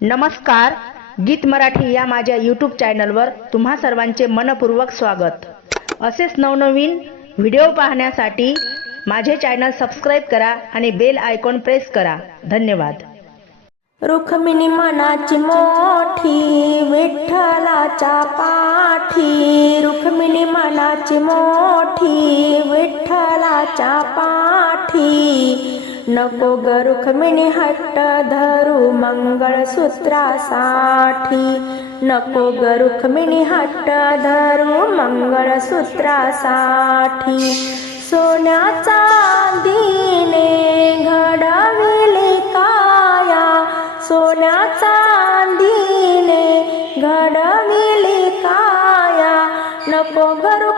नमस्कार गीत मराठी या माझ्या यूट्यूब चॅनलवर तुम्हा सर्वांचे मनपूर्वक स्वागत. असेच नवनवीन व्हिडिओ पाहण्यासाठी माझे चॅनल सबस्क्राईब करा आणि बेल आयकॉन प्रेस करा. धन्यवाद. रुक्मिणी मनाची मोठी विठ्ठलाच्या पाठी. रुक्मिणी मनाची मोठी विठ्ठलाच्या पाठी. नको ग रुक्मिणी हट्ट धरू मंगळसूत्रासाठी. नको ग रुक्मिणी हट्ट धरू मंगळसूत्रासाठी. सोन्याचा दिने घडविली काया. सोन्याचा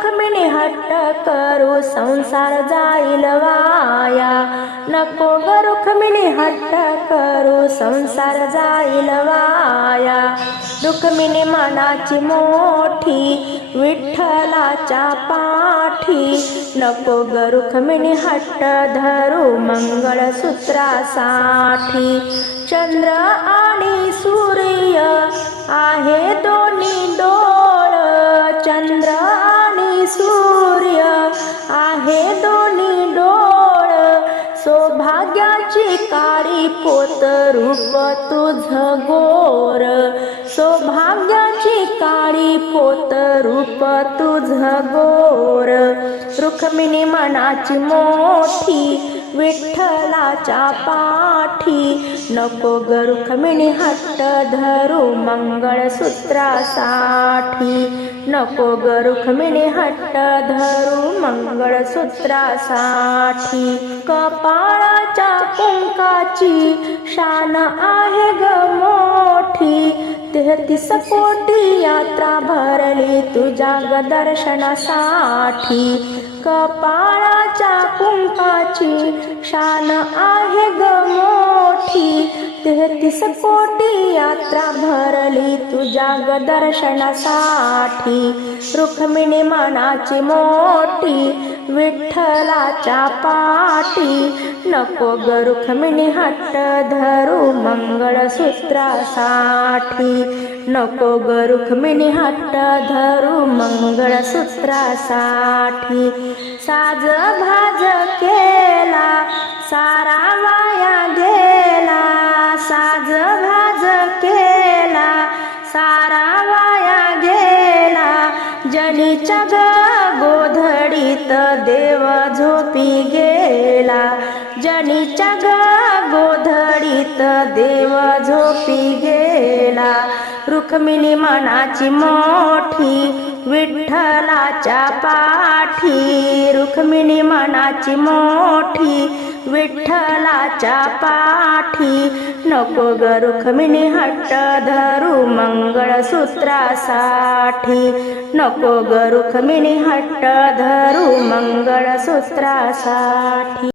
ग हट्ट करू संसार जाईल वाया. नको ग रुक्मिणी हट्ट करू संसार जाईल वाया. रुक्मिणी मनाची मोठी विठ्ठलाच्या पाठी. नको ग रुक्मिणी हट्ट धरू मंगळसूत्रासाठी. चंद्र आणि सूर्य दोन्ही डोळ सौभाग्याची काळी पोत रूप तुझ गोर. सौभाग्याची काळी पोत रूप तुझ गोर. रुक्मिणी मनाची मोठी विठ्ठलाच्या पाठी. नको ग रुक्मिणी हट्ट धरू मंगळसूत्रासाठी. नको ग रुक्मिणी हट्ट धरू मंगळसूत्रासाठी. कपाळाच्या कुंकाची शान आहे ग मोठी. तेहतीस कोटी यात्रा भरली तुझ्या ग दर्शनासाठी. कपाळाच्या कुंकाची शान आहे ग मोठी. तेहतीस कोटी यात्रा भरली तुझ्या ग दर्शनासाठी. रुक्मिणी मनाची मोठी विठ्ठलाच्या पाठी. नको ग रुक्मिणी हट्ट धरू मंगळसूत्रासाठी. नको ग रुक्मिणी हट्ट धरू मंगळसूत्रासाठी. साज भाज केला सारा वाया गेला. साज भाज केला सारा वाया गेला. जनीच्या ग गोधडीत देव झोपी गेला. जनीच्या ग गोधडीत देव झोपी गेला. रुक्मिणी मनाची मोठी विठ्ठलाच्या पाठी. रुक्मिणी मनाची मोठी विठ्ठलाच्या पाठी. नको ग रुक्मिणी हट्ट धरू मंगळसूत्रासाठी. नको ग रुक्मिणी हट्ट धरू मंगळसूत्रासाठी.